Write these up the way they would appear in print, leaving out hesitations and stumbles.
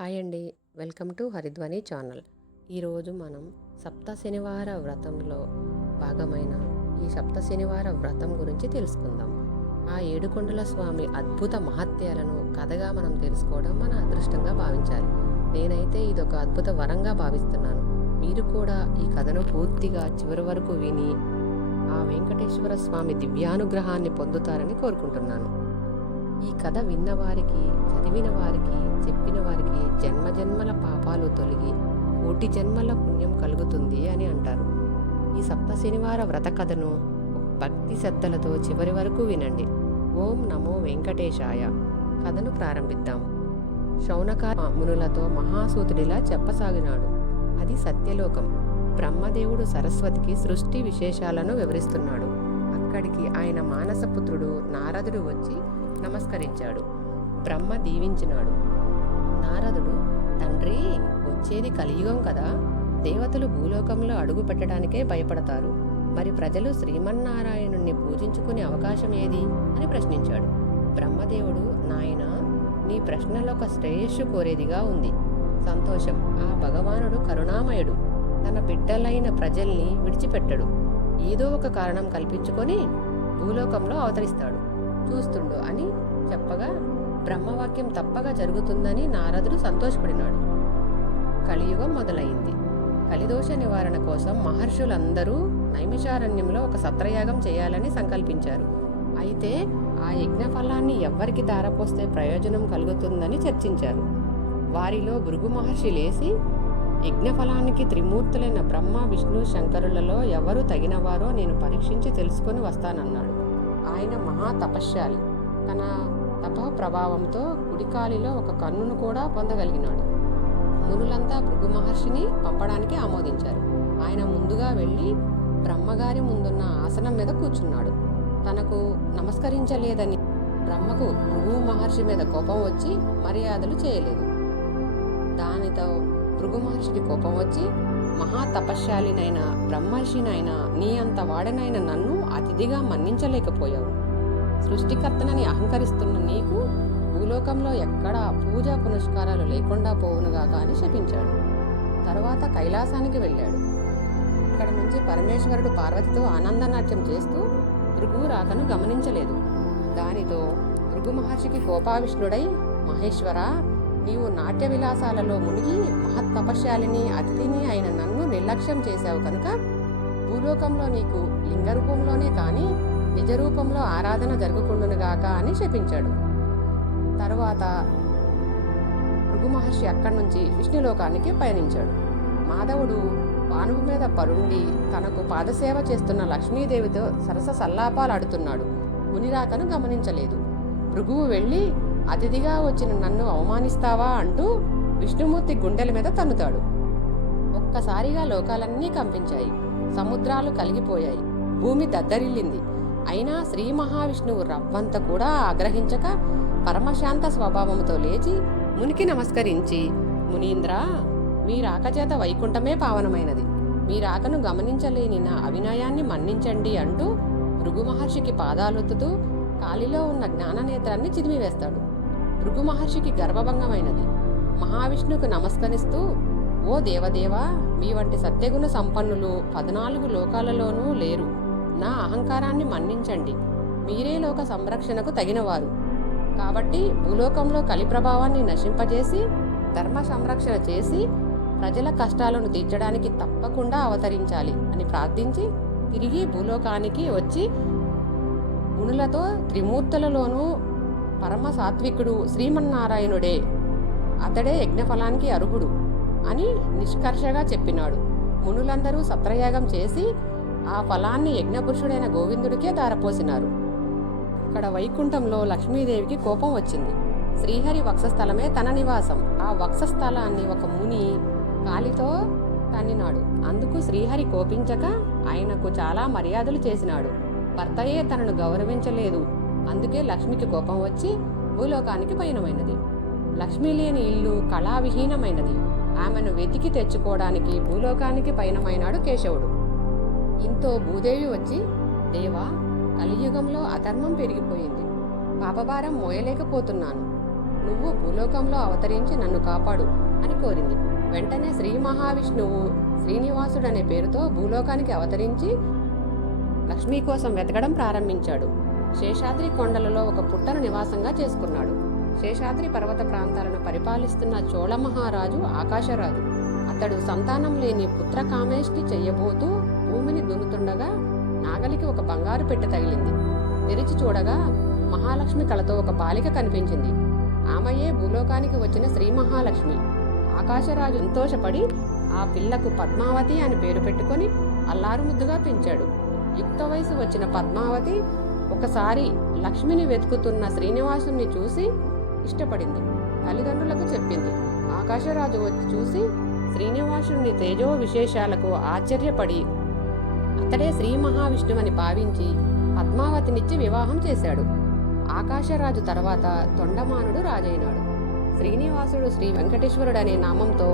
Hi అండి. Welcome to Haridhwani channel. ఈరోజు మనం సప్త శనివార వ్రతంలో భాగమైన ఈ సప్త శనివార వ్రతం గురించి తెలుసుకుందాం. ఆ ఏడుకొండల స్వామి అద్భుత మహత్యాలను కథగా మనం తెలుసుకోవడం మన అదృష్టంగా భావించాలి. నేనైతే ఇదొక అద్భుత వరంగా భావిస్తున్నాను. మీరు కూడా ఈ కథను పూర్తిగా చివరి వరకు విని ఆ వెంకటేశ్వర స్వామి దివ్యానుగ్రహాన్ని పొందుతారని కోరుకుంటున్నాను. ఈ కథ విన్నవారికి, చదివిన వారికి, చెప్పిన వారికి జన్మజన్మల పాపాలు తొలగి కోటి జన్మల పుణ్యం కలుగుతుంది అని అంటారు. ఈ సప్త శనివార వ్రత కథను భక్తి శ్రద్ధలతో చివరి వరకు వినండి. ఓం నమో వెంకటేశాయ. కథను ప్రారంభిద్దాం. శౌనక మునులతో మహాసూతుడిలా చెప్పసాగినాడు. అది సత్యలోకం. బ్రహ్మదేవుడు సరస్వతికి సృష్టి విశేషాలను వివరిస్తున్నాడు. అక్కడికి ఆయన మానసపుత్రుడు నారదుడు వచ్చి నమస్కరించాడు. బ్రహ్మ దీవించినాడు. నారదుడు, తండ్రి, వచ్చేది కలియుగం కదా, దేవతలు భూలోకంలో అడుగు పెట్టడానికే భయపడతారు. మరి ప్రజలు శ్రీమన్నారాయణుణ్ణి పూజించుకునే అవకాశం ఏది అని ప్రశ్నించాడు. బ్రహ్మదేవుడు, నాయనా, నీ ప్రశ్నలో ఒక శ్రేయస్సు కోరేదిగా ఉంది. సంతోషం. ఆ భగవానుడు కరుణామయుడు. తన బిడ్డలైన ప్రజల్ని విడిచిపెట్టడు. ఏదో ఒక కారణం కల్పించుకొని భూలోకంలో అవతరిస్తాడు. చూస్తుండు అని చెప్పగా బ్రహ్మవాక్యం తప్పగా జరుగుతుందని నారదుడు సంతోషపడినాడు. కలియుగం మొదలైంది. కలిదోష నివారణ కోసం మహర్షులందరూ నైమిషారణ్యంలో ఒక సత్రయాగం చేయాలని సంకల్పించారు. అయితే ఆ యజ్ఞ ఫలాన్ని ఎవ్వరికి ధారపోస్తే ప్రయోజనం కలుగుతుందని చర్చించారు. వారిలో భృగు మహర్షి లేచి, యజ్ఞఫలానికి త్రిమూర్తులైన బ్రహ్మ, విష్ణు, శంకరులలో ఎవరు తగినవారో నేను పరీక్షించి తెలుసుకొని వస్తానన్నాడు. ఆయన మహా తపశ్శాలి. తన తప ప్రభావంతో కుడికాలిలో ఒక కన్నును కూడా పొందగలిగినాడు. మునులంతా భృగు మహర్షిని పంపడానికి ఆమోదించారు. ఆయన ముందుగా వెళ్ళి బ్రహ్మగారి ముందున్న ఆసనం మీద కూర్చున్నాడు. తనకు నమస్కరించలేదని బ్రహ్మకు భృగు మహర్షి మీద కోపం వచ్చి మర్యాదలు చేయలేదు. దానితో భృగు మహర్షికి కోపం వచ్చి, మహా తపశ్శాలినైన బ్రహ్మర్షినైనా నీ అంత వాడనైన నన్ను అతిథిగా మన్నించలేకపోయావు. సృష్టికర్తనని అహంకరిస్తున్న నీకు భూలోకంలో ఎక్కడా పూజా పునస్కారాలు లేకుండా పోవునుగాక అని శపించాడు. తరువాత కైలాసానికి వెళ్ళాడు. ఇక్కడ నుంచి పరమేశ్వరుడు పార్వతితో ఆనందనాట్యం చేస్తూ భృగు రాకను గమనించలేదు. దానితో భృగు మహర్షికి కోపావిష్ణుడై, మహేశ్వర, నీవు నాట్య విలాసాలలో మునిగి మహత్తపశ్శాలిని, అతిథిని అయిన నన్ను నిర్లక్ష్యం చేశావు కనుక భూలోకంలో నీకు లింగ రూపంలోనే కానీ నిజ రూపంలో ఆరాధన జరగకుండునుగాక అని శపించాడు. తరువాత భృగు మహర్షి అక్కడి నుంచి విష్ణులోకానికి పయనించాడు. మాధవుడు పానుపు మీద పరుండి తనకు పాదసేవ చేస్తున్న లక్ష్మీదేవితో సరస సల్లాపాలు ఆడుతున్నాడు. మునిరాకను గమనించలేదు. భృగువు వెళ్ళి, అతిథిగా వచ్చిన నన్ను అవమానిస్తావా అంటూ విష్ణుమూర్తి గుండెల మీద తన్నుతాడు. ఒక్కసారిగా లోకాలన్నీ కంపించాయి. సముద్రాలు కలిగిపోయాయి. భూమి దద్దరిల్లింది. అయినా శ్రీ మహావిష్ణువు రవ్వంత కూడా ఆగ్రహించక పరమశాంత స్వభావంతో లేచి మునికి నమస్కరించి, మునీంద్ర, మీ రాకచేత వైకుంఠమే పావనమైనది. మీ రాకను గమనించలేని నా అవినయాన్ని మన్నించండి అంటూ భృగు మహర్షికి పాదాలొత్తుతూ కాలిలో ఉన్న జ్ఞాననేత్రాన్ని చిదిమివేస్తాడు. భృగు మహర్షికి గర్వభంగమైనది. మహావిష్ణువుకు నమస్కరిస్తూ, ఓ దేవదేవా, మీ వంటి సత్యగుణ సంపన్నులు 14 లోకాలలోనూ లేరు. నా అహంకారాన్ని మన్నించండి. మీరే లోక సంరక్షణకు తగినవారు. కాబట్టి భూలోకంలో కలి ప్రభావాన్ని నశింపజేసి ధర్మ సంరక్షణ చేసి ప్రజల కష్టాలను తీర్చడానికి తప్పకుండా అవతరించాలి అని ప్రార్థించి తిరిగి భూలోకానికి వచ్చి మునులతో త్రిమూర్తులలోనూ పరమ సాత్వికుడు శ్రీమన్నారాయణుడే, అతడే యజ్ఞఫలానికి అర్హుడు అని నిష్కర్షగా చెప్పినాడు. మునులందరూ సత్రయాగం చేసి ఆ ఫలాన్ని యజ్ఞపురుషుడైన గోవిందుడికే ధారపోసినారు. అక్కడ వైకుంఠంలో లక్ష్మీదేవికి కోపం వచ్చింది. శ్రీహరి వక్షస్థలమే తన నివాసం. ఆ వక్షస్థలాన్ని ఒక ముని కాలితో తన్నినాడు. అందుకు శ్రీహరి కోపించక ఆయనకు చాలా మర్యాదలు చేసినాడు. భర్తయే తనను గౌరవించలేదు. అందుకే లక్ష్మికి కోపం వచ్చి భూలోకానికి పయనమైనది. లక్ష్మి లేని ఇల్లు కళావిహీనమైనది. ఆమెను వెతికి తెచ్చుకోవడానికి భూలోకానికి పయనమైనాడు కేశవుడు. ఇంతో భూదేవి వచ్చి, దేవా, కలియుగంలో అధర్మం పెరిగిపోయింది. పాపభారం మోయలేకపోతున్నాను. నువ్వు భూలోకంలో అవతరించి నన్ను కాపాడు అని కోరింది. వెంటనే శ్రీ మహావిష్ణువు శ్రీనివాసుడనే పేరుతో భూలోకానికి అవతరించి లక్ష్మీ కోసం వెతకడం ప్రారంభించాడు. శేషాద్రి కొండలలో ఒక పుట్టను నివాసంగా చేసుకున్నాడు. శేషాద్రి పర్వత ప్రాంతాలను పరిపాలిస్తున్న చోళ మహారాజు ఆకాశరాజు. అతడు సంతానం లేని పుత్రకామేష్టి చెయ్యబోతూ భూమిని దున్నుతుండగా నాగలికి ఒక బంగారు పెట్టె తగిలింది. తెరిచి చూడగా మహాలక్ష్మి కళతో ఒక బాలిక కనిపించింది. ఆమెయే భూలోకానికి వచ్చిన శ్రీ మహాలక్ష్మి. ఆకాశరాజు సంతోషపడి ఆ పిల్లకు పద్మావతి అని పేరు పెట్టుకొని అల్లారు ముద్దుగా పెంచాడు. యుక్త వయసు వచ్చిన పద్మావతి ఒకసారి లక్ష్మిని వెతుకుతున్న శ్రీనివాసుని చూసి ఇష్టపడింది. తల్లిదండ్రులకు చెప్పింది. ఆకాశరాజు వచ్చి చూసి శ్రీనివాసుని తేజో విశేషాలకు ఆశ్చర్యపడి అతడే శ్రీ మహావిష్ణువని భావించి పద్మావతినిచ్చి వివాహం చేశాడు. ఆకాశరాజు తర్వాత తొండమానుడు రాజైనాడు. శ్రీనివాసుడు శ్రీ వెంకటేశ్వరుడనే నామంతో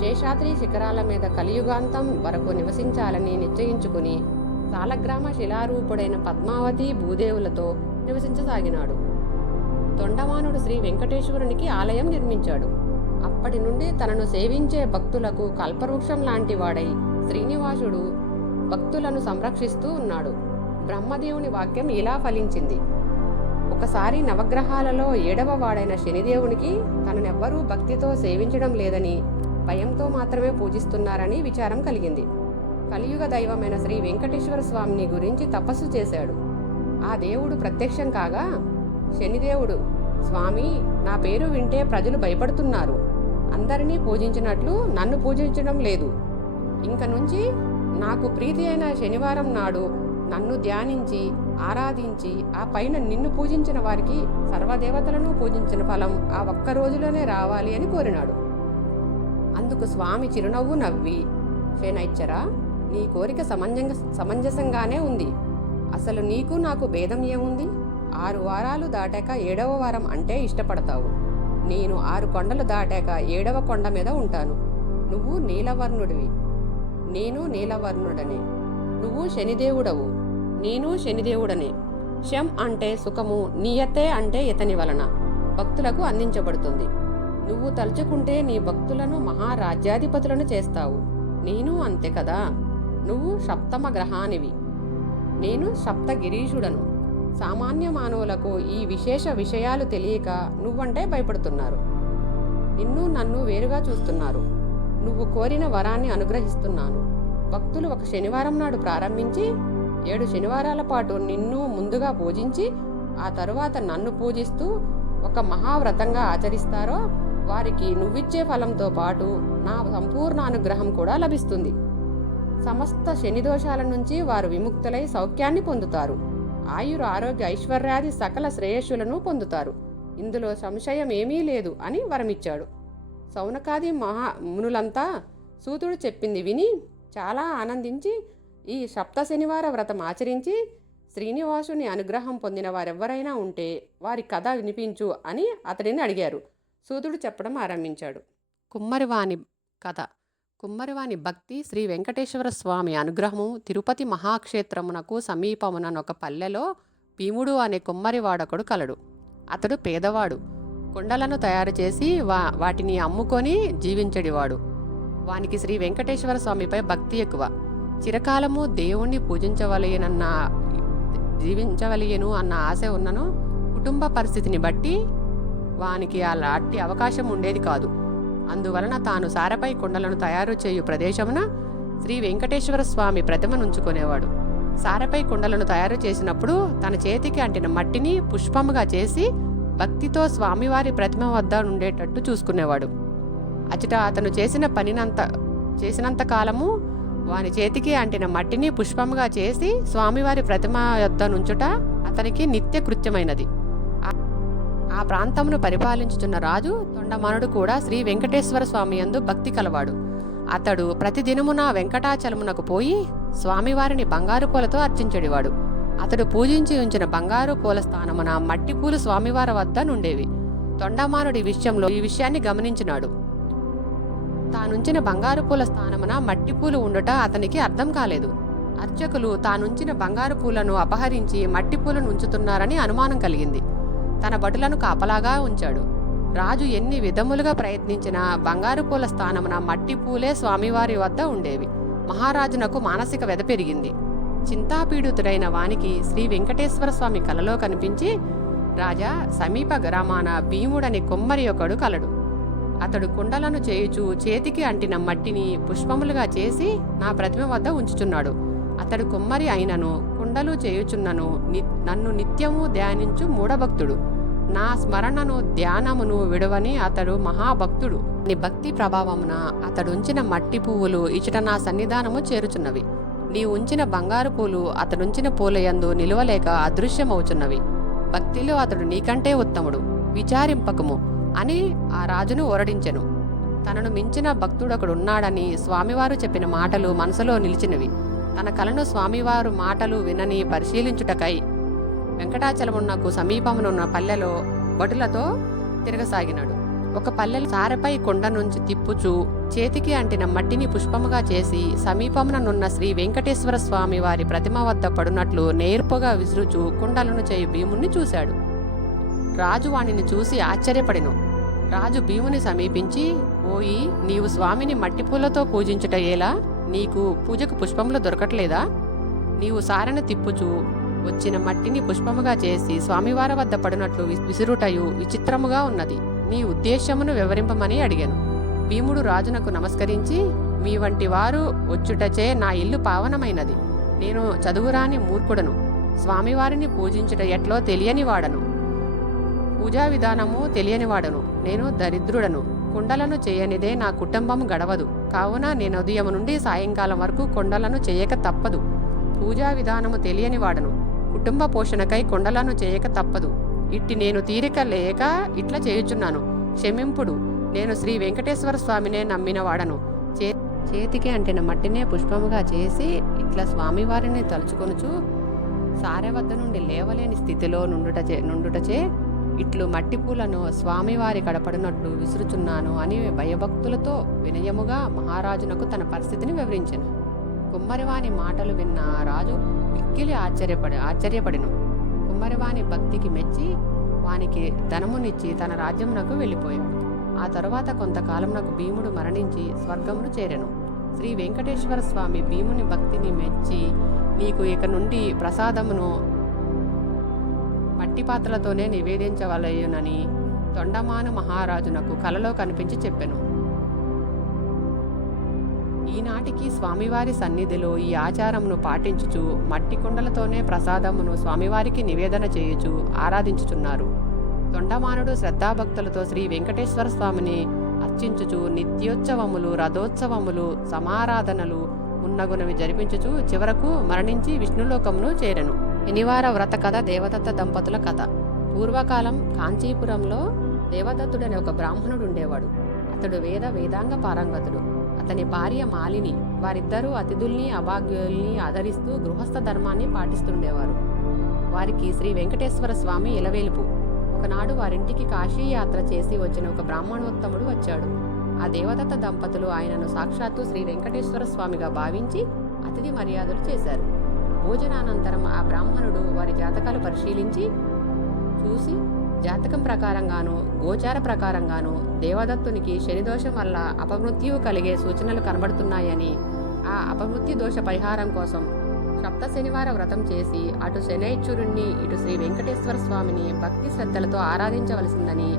శేషాద్రి శిఖరాల మీద కలియుగాంతం వరకు నివసించాలని నిశ్చయించుకుని సాలగ్రామ శిలారూపుడైన పద్మావతి భూదేవులతో నివసించసాగినాడు. తొండమానుడు శ్రీ వెంకటేశ్వరునికి ఆలయం నిర్మించాడు. అప్పటి నుండి తనను సేవించే భక్తులకు కల్పవృక్షం లాంటి వాడై శ్రీనివాసుడు భక్తులను సంరక్షిస్తూ ఉన్నాడు. బ్రహ్మదేవుని వాక్యం ఇలా ఫలించింది. ఒకసారి నవగ్రహాలలో 7వ వాడైన శనిదేవునికి తననెవ్వరూ భక్తితో సేవించడం లేదని, భయంతో మాత్రమే పూజిస్తున్నారని విచారం కలిగింది. కలియుగ దైవమైన శ్రీ వెంకటేశ్వర స్వామిని గురించి తపస్సు చేశాడు. ఆ దేవుడు ప్రత్యక్షం కాగా శనిదేవుడు, స్వామి, నా పేరు వింటే ప్రజలు భయపడుతున్నారు. అందరినీ పూజించినట్లు నన్ను పూజించడం లేదు. ఇంక నుంచి నాకు ప్రీతి అయిన శనివారం నాడు నన్ను ధ్యానించి ఆరాధించి ఆ పైన నిన్ను పూజించిన వారికి సర్వదేవతలను పూజించిన ఫలం ఆ ఒక్క రోజులోనే రావాలి అని కోరినాడు. అందుకు స్వామి చిరునవ్వు నవ్వి, శనైశ్చరా, నీ కోరిక సమంజసంగానే ఉంది. అసలు నీకు నాకు భేదం ఏముంది? 6 వారాలు దాటాక 7వ వారం అంటే ఇష్టపడతావు. నేను 6 కొండలు దాటాక 7వ కొండ మీద ఉంటాను. నువ్వు నీలవర్ణుడివి, నేను నీలవర్ణుడనే. నువ్వు శనిదేవుడవు, నేను శనిదేవుడనే. శం అంటే సుఖము, నియతే అంటే ఇతని వలన భక్తులకు అందించబడుతుంది. నువ్వు తలుచుకుంటే నీ భక్తులను మహారాజ్యాధిపతులను చేస్తావు. నేను అంతే కదా. నువ్వు సప్తమ గ్రహానివి, నేను సప్తగిరీషుడను. సామాన్య మానవులకు ఈ విశేష విషయాలు తెలియక నువ్వంటే భయపడుతున్నారు. నిన్ను నన్ను వేరుగా చూస్తున్నారు. నువ్వు కోరిన వరాన్ని అనుగ్రహిస్తున్నాను. భక్తులు ఒక శనివారం నాడు ప్రారంభించి 7 శనివారాల పాటు నిన్ను ముందుగా పూజించి ఆ తరువాత నన్ను పూజిస్తూ ఒక మహావ్రతంగా ఆచరిస్తారో వారికి నువ్విచ్చే ఫలంతో పాటు నా సంపూర్ణ అనుగ్రహం కూడా లభిస్తుంది. సమస్త శనిదోషాల నుంచి వారు విముక్తులై సౌఖ్యాన్ని పొందుతారు. ఆయుర ఆరోగ్య ఐశ్వర్యాది సకల శ్రేయస్సులను పొందుతారు. ఇందులో సంశయం ఏమీ లేదు అని వరమిచ్చాడు. సౌనకాది మునులంతా సూతుడు చెప్పింది విని చాలా ఆనందించి ఈ సప్త శనివార వ్రతం ఆచరించి శ్రీనివాసుని అనుగ్రహం పొందిన వారెవ్వరైనా ఉంటే వారి కథ వినిపించు అని అతడిని అడిగారు. సూతుడు చెప్పడం ఆరంభించాడు. కుమ్మరివాని కథ. కుమ్మరివాని భక్తి. శ్రీ వెంకటేశ్వర స్వామి అనుగ్రహము. తిరుపతి మహాక్షేత్రమునకు సమీపమునొక పల్లెలో భీముడు అనే కుమ్మరివాడొకడు కలడు. అతడు పేదవాడు. కుండలను తయారు చేసి వాటిని అమ్ముకొని జీవించడివాడు. వానికి శ్రీ వెంకటేశ్వర స్వామిపై భక్తి ఎక్కువ. చిరకాలము దేవుణ్ణి జీవించవలయను అన్న ఆశ ఉన్నను కుటుంబ పరిస్థితిని బట్టి వానికి అలాంటి అవకాశం ఉండేది కాదు. అందువలన తాను సారపై కుండలను తయారు చేయు ప్రదేశమున శ్రీ వెంకటేశ్వర స్వామి ప్రతిమనుంచుకునేవాడు. సారపై కుండలను తయారు చేసినప్పుడు తన చేతికి అంటిన మట్టిని పుష్పముగా చేసి భక్తితో స్వామివారి ప్రతిమ వద్ద ఉండేటట్టు చూసుకునేవాడు. అచట అతను చేసినంత కాలము వాని చేతికి అంటిన మట్టిని పుష్పముగా చేసి స్వామివారి ప్రతిమ వద్ద నుంచుట అతనికి నిత్య కృత్యమైనది. ఆ ప్రాంతమును పరిపాలించుచున్న రాజు తొండమానుడు కూడా శ్రీ వెంకటేశ్వర స్వామి యందు భక్తి కలవాడు. అతడు ప్రతిదినమున వెంకటాచలమునకు పోయి స్వామివారిని బంగారు పూలతో అర్చించెడివాడు. అతడు పూజించి ఉంచిన బంగారు పూల స్థానమున మట్టి పూలు స్వామివారి వద్ద నుండేవి. తొండమానుడి ఈ విషయాన్ని గమనించినాడు. తానుంచిన బంగారు పూల స్థానమున మట్టి పూలు ఉండుట అతనికి అర్థం కాలేదు. అర్చకులు తానుంచిన బంగారు పూలను అపహరించి మట్టి పూలను ఉంచుతున్నారని అనుమానం కలిగింది. తన భటులను కాపలాగా ఉంచాడు. రాజు ఎన్ని విధములుగా ప్రయత్నించినా బంగారు పూల స్థానమున మట్టి పూలే స్వామివారి వద్ద ఉండేవి. మహారాజునకు మానసిక వ్యధ పెరిగింది. చింతాపీడితుడైన వానికి శ్రీ వెంకటేశ్వర స్వామి కలలో కనిపించి, రాజా, సమీప గ్రామాన భీముడని కొమ్మరి ఒకడు కలడు. అతడు కుండలను చేయుచు చేతికి అంటిన మట్టిని పుష్పములుగా చేసి నా ప్రతిమ వద్ద ఉంచుచున్నాడు. అతడు కొమ్మరి అయినను కుండలు చేయుచున్నను నన్ను నిత్యము ధ్యానించు మూఢభక్తుడు. నా స్మరణను ధ్యానమును విడవని అతడు మహాభక్తుడు. నీ భక్తి ప్రభావమున అతడుంచిన మట్టి పువ్వులు ఇచట నా సన్నిధానము చేరుచున్నవి. నీ ఉంచిన బంగారు పూలు అతడుంచిన పూలయందు నిలువలేక అదృశ్యమవుచున్నవి. భక్తిలో అతడు నీకంటే ఉత్తముడు, విచారింపకము అని ఆ రాజును ఓరడించెను. తనను మించిన భక్తుడొకడున్నాడని స్వామివారు చెప్పిన మాటలు మనసులో నిలిచినవి. తన కలను స్వామివారు మాటలు వినని పరిశీలించుటకై వెంకటాచలమునకు సమీపమునున్న పల్లెలో భటులతో తిరగసాగినాడు. ఒక పల్లెలో సారెపై కొండ నుంచి తిప్పుచూ చేతికి అంటిన మట్టిని పుష్పముగా చేసి సమీపముననున్న శ్రీ వెంకటేశ్వర స్వామి వారి ప్రతిమ వద్ద పడునట్లు నేర్పుగా విసురుచూ కుండలను చేయు భీముణ్ణి చూశాడు. రాజు వానిని చూసి ఆశ్చర్యపడెను. రాజు భీముని సమీపించి, ఓయి, నీవు స్వామిని మట్టి పూలతో పూజించుట ఎలా? నీకు పూజకు పుష్పములు దొరకట్లేదా? నీవు సారెను తిప్పుచూ వచ్చిన మట్టిని పుష్పముగా చేసి స్వామివారి వద్ద పడినట్లు విసురుటయు విచిత్రముగా ఉన్నది. నీ ఉద్దేశ్యమును వివరింపమని అడిగాను. భీముడు రాజునకు నమస్కరించి, మీ వంటి వారు వచ్చుటచే నా ఇల్లు పావనమైనది. నేను చదువురాని మూర్ఖుడను. స్వామివారిని పూజించుట ఎట్లో తెలియనివాడను. పూజా విధానము తెలియనివాడను. నేను దరిద్రుడను. కుండలను చేయనిదే నా కుటుంబం గడవదు. కావున నేను ఉదయం నుండి సాయంకాలం వరకు కుండలను చేయక తప్పదు. పూజా విధానము తెలియనివాడను. కుటుంబ పోషణకై కుండలను చేయక తప్పదు. ఇట్టి నేను తీరిక లేక ఇట్లా చేయుచున్నాను. క్షమింపుడు. నేను శ్రీ వెంకటేశ్వర స్వామినే నమ్మినవాడను. చేతికి అంటిన మట్టినే పుష్పముగా చేసి ఇట్లా స్వామివారిని తలుచుకొనుచు సారె వద్ద నుండి లేవలేని స్థితిలో నుండుటచే ఇట్లు మట్టి పూలను స్వామివారి కడపడినట్లు విసురుచున్నాను అని భయభక్తులతో వినయముగా మహారాజునకు తన పరిస్థితిని వివరించెను. కుమ్మరివాని మాటలు విన్న రాజు మిక్కిలి ఆశ్చర్యపడెను. కుమ్మరివాని భక్తికి మెచ్చి వానికి ధనమునిచ్చి తన రాజ్యమునకు వెళ్ళిపోయాడు. ఆ తరువాత కొంతకాలమునకు భీముడు మరణించి స్వర్గమును చేరెను. శ్రీ వెంకటేశ్వర స్వామి భీముని భక్తిని మెచ్చి, నీకు ఇక నుండి ప్రసాదమును మట్టి పాత్రలతోనే నివేదించవలయునని తొండమాను మహారాజునకు కలలో కనిపించి చెప్పెను. ఈనాటికి స్వామివారి సన్నిధిలో ఈ ఆచారమును పాటించుచు మట్టి కుండలతోనే ప్రసాదమును స్వామివారికి నివేదన చేయుచు ఆరాధించుచున్నారు. తొండమానుడు శ్రద్ధాభక్తులతో శ్రీ వెంకటేశ్వర స్వామిని అర్చించుచు నిత్యోత్సవములు, రథోత్సవములు, సమారాధనలు మున్నగునవి జరిపించుచు చివరకు మరణించి విష్ణులోకమును చేరెను. శనివార వ్రత కథ. దేవదత్త దంపతుల కథ. పూర్వకాలం కాంచీపురంలో దేవదత్తుడనే ఒక బ్రాహ్మణుడు ఉండేవాడు. అతడు వేదాంగ పారంగతుడు. అతని భార్య మాలిని. వారిద్దరూ అతిథుల్ని, అభాగ్యుల్ని ఆదరిస్తూ గృహస్థ ధర్మాన్ని పాటిస్తుండేవారు. వారికి శ్రీ వెంకటేశ్వర స్వామి ఇలవేలుపు. ఒకనాడు వారింటికి కాశీ యాత్ర చేసి వచ్చిన ఒక బ్రాహ్మణోత్తముడు వచ్చాడు. ఆ దేవదత్త దంపతులు ఆయనను సాక్షాత్తు శ్రీ వెంకటేశ్వర స్వామిగా భావించి అతిథి మర్యాదలు చేశారు. భోజనానంతరం ఆ బ్రాహ్మణుడు వారి జాతకాలు పరిశీలించి చూసి, జాతకం ప్రకారంగాను గోచార ప్రకారంగాను దేవదత్తునికి శనిదోషం వల్ల అపమృత్యువు కలిగే సూచనలు కనబడుతున్నాయని, ఆ అపమృత్యు దోష పరిహారం కోసం సప్త శనివార వ్రతం చేసి అటు శనైశ్వరుణ్ణి ఇటు శ్రీ వెంకటేశ్వర స్వామిని భక్తి శ్రద్ధలతో ఆరాధించవలసిందని,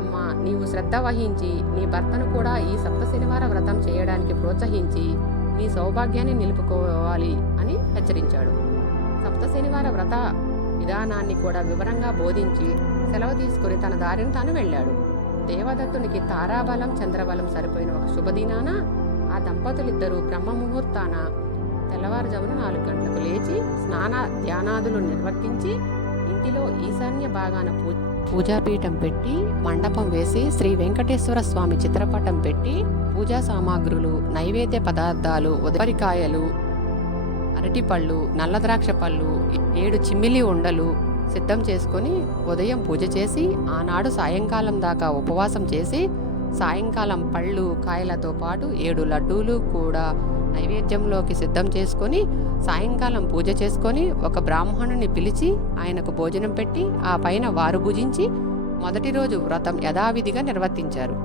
అమ్మ, నీవు శ్రద్ధ వహించి నీ భర్తను కూడా ఈ సప్త శనివార వ్రతం చేయడానికి ప్రోత్సహించి నీ సౌభాగ్యాన్ని నిలుపుకోవాలి అని హెచ్చరించాడు. సప్త శనివార వ్రత విధానాన్ని కూడా వివరంగా బోధించి సెలవు తీసుకుని తన దారిని తాను వెళ్ళాడు. దేవదత్తునికి తారాబలం, చంద్రబలం సరిపోయిన ఒక శుభదినాన ఆ దంపతులిద్దరూ బ్రహ్మముహూర్తాన తెల్లవారుజామున 4 గంటలకు లేచి స్నాన ధ్యానాదులు నిర్వర్తించి ఇంటిలో ఈశాన్య భాగాన పూజాపీఠం పెట్టి మండపం వేసి శ్రీ వెంకటేశ్వర స్వామి చిత్రపటం పెట్టి పూజా సామాగ్రులు, నైవేద్య పదార్థాలు, ఉదరికాయలు, అరటిపళ్ళు, నల్ల ద్రాక్ష పళ్ళు, 7 చిమ్మిలి ఉండలు సిద్ధం చేసుకొని ఉదయం పూజ చేసి ఆనాడు సాయంకాలం దాకా ఉపవాసం చేసి సాయంకాలం పళ్ళు కాయలతో పాటు 7 లడ్డూలు కూడా నైవేద్యంలోకి సిద్ధం చేసుకొని సాయంకాలం పూజ చేసుకొని ఒక బ్రాహ్మణుని పిలిచి ఆయనకు భోజనం పెట్టి ఆ పైన వారు భుజించి మొదటి రోజు వ్రతం యథావిధిగా నిర్వర్తించారు.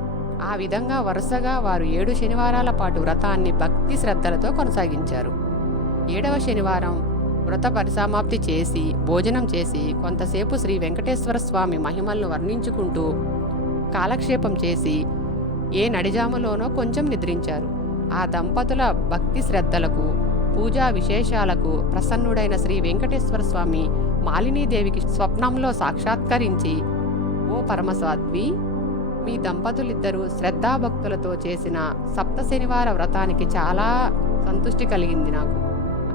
ఆ విధంగా వరుసగా వారు 7 శనివారాల పాటు వ్రతాన్ని భక్తి శ్రద్ధలతో కొనసాగించారు. 7వ శనివారం వ్రత పరిసమాప్తి చేసి భోజనం చేసి కొంతసేపు శ్రీ వెంకటేశ్వర స్వామి మహిమలను వర్ణించుకుంటూ కాలక్షేపం చేసి ఏ నడిజాములోనో కొంచెం నిద్రించారు. ఆ దంపతుల భక్తి శ్రద్ధలకు పూజా విశేషాలకు ప్రసన్నుడైన శ్రీ వెంకటేశ్వర స్వామి మాలినీదేవికి స్వప్నంలో సాక్షాత్కరించి, ఓ పరమసాధ్వి, మీ దంపతులిద్దరూ శ్రద్ధాభక్తులతో చేసిన సప్త శనివార వ్రతానికి చాలా సంతృష్టి కలిగింది. నాకు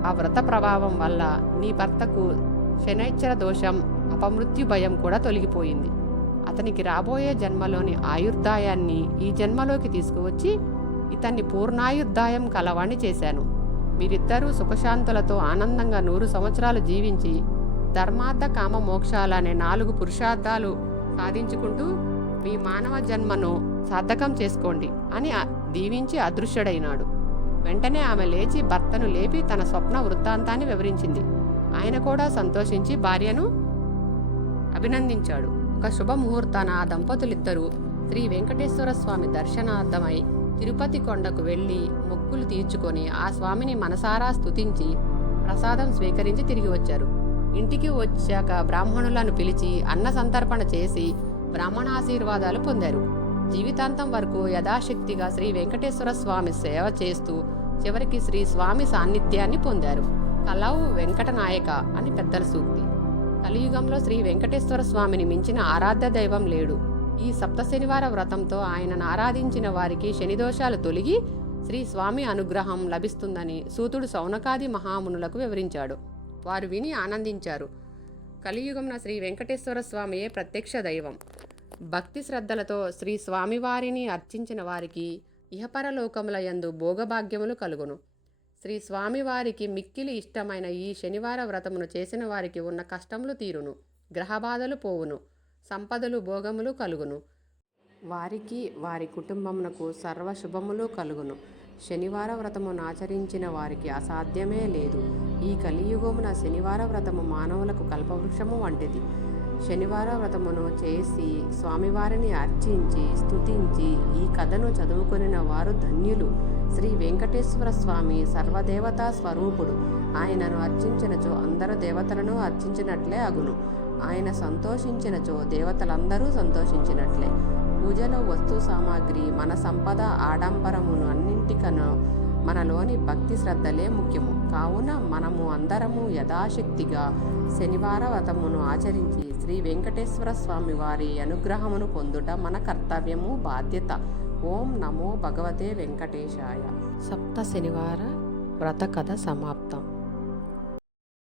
ఆ వ్రత ప్రభావం వల్ల నీ భర్తకు శనైశ్చర దోషం, అపమృత్యు భయం కూడా తొలగిపోయింది. అతనికి రాబోయే జన్మలోని ఆయుర్దాయాన్ని ఈ జన్మలోకి తీసుకువచ్చి ఇతన్ని పూర్ణాయుర్దాయం కలవాణ్ణి చేశాను. మీరిద్దరూ సుఖశాంతులతో ఆనందంగా 100 సంవత్సరాలు జీవించి ధర్మార్థ కామ మోక్షాలనే 4 పురుషార్థాలు సాధించుకుంటూ మీ మానవ జన్మను సార్థకం చేసుకోండి అని దీవించి అదృశ్యుడైనాడు. వెంటనే ఆమె లేచి భర్తను లేపి తన స్వప్న వృత్తాంతాన్ని వివరించింది. ఆయన కూడా సంతోషించి భార్యను అభినందించాడు. ఒక శుభముహూర్తాన ఆ దంపతులిద్దరూ శ్రీ వెంకటేశ్వర స్వామి దర్శనార్థమై తిరుపతి కొండకు వెళ్ళి మొక్కులు తీర్చుకొని ఆ స్వామిని మనసారా స్తుతించి ప్రసాదం స్వీకరించి తిరిగి వచ్చారు. ఇంటికి వచ్చాక బ్రాహ్మణులను పిలిచి అన్న సంతర్పణ చేసి బ్రాహ్మణాశీర్వాదాలు పొందారు. జీవితాంతం వరకు యథాశక్తిగా శ్రీ వెంకటేశ్వర స్వామి సేవ చేస్తూ చివరికి శ్రీ స్వామి సాన్నిధ్యాన్ని పొందారు. కలవు వెంకటనాయక అని పెద్దల సూక్తి. కలియుగంలో శ్రీ వెంకటేశ్వర స్వామిని మించిన ఆరాధ్య దైవం లేడు. ఈ సప్త శనివార వ్రతంతో ఆయనను ఆరాధించిన వారికి శనిదోషాలు తొలగి శ్రీ స్వామి అనుగ్రహం లభిస్తుందని సూతుడు శౌనకాది మహామునులకు వివరించాడు. వారు విని ఆనందించారు. కలియుగంన శ్రీ వెంకటేశ్వర స్వామియే ప్రత్యక్ష దైవం. భక్తి శ్రద్ధలతో శ్రీ స్వామివారిని అర్చించిన వారికి ఇహపరలోకముల యందు భోగభాగ్యములు కలుగును. శ్రీ స్వామివారికి మిక్కిలి ఇష్టమైన ఈ శనివార వ్రతమును చేసిన వారికి ఉన్న కష్టములు తీరును, గ్రహబాధలు పోవును, సంపదలు భోగములు కలుగును. వారికి వారి కుటుంబమునకు సర్వశుభములు కలుగును. శనివార వ్రతమును ఆచరించిన వారికి అసాధ్యమే లేదు. ఈ కలియుగమున శనివార వ్రతము మానవులకు కల్పవృక్షము వంటిది. శనివార వ్రతమును చేసి స్వామివారిని అర్చించి స్తుతించి ఈ కథను చదువుకొనిన వారు ధన్యులు. శ్రీ వెంకటేశ్వర స్వామి సర్వదేవతా స్వరూపుడు. ఆయనను అర్చించినచో అందరు దేవతలను అర్చించినట్లే అగును. ఆయన సంతోషించినచో దేవతలందరూ సంతోషించినట్లే. పూజలో వస్తు సామాగ్రి, మన సంపద, ఆడంబరమును అన్నింటికన్నా మనలోని భక్తి శ్రద్ధలే ముఖ్యము. కావున మనము అందరము యథాశక్తిగా శనివార వ్రతమును ఆచరించి శ్రీ వెంకటేశ్వర స్వామి వారి అనుగ్రహమును పొందుట మన కర్తవ్యము, బాధ్యత. ఓం నమో భగవతే వెంకటేశాయ. సప్త శనివార వ్రత కథ సమాప్తం.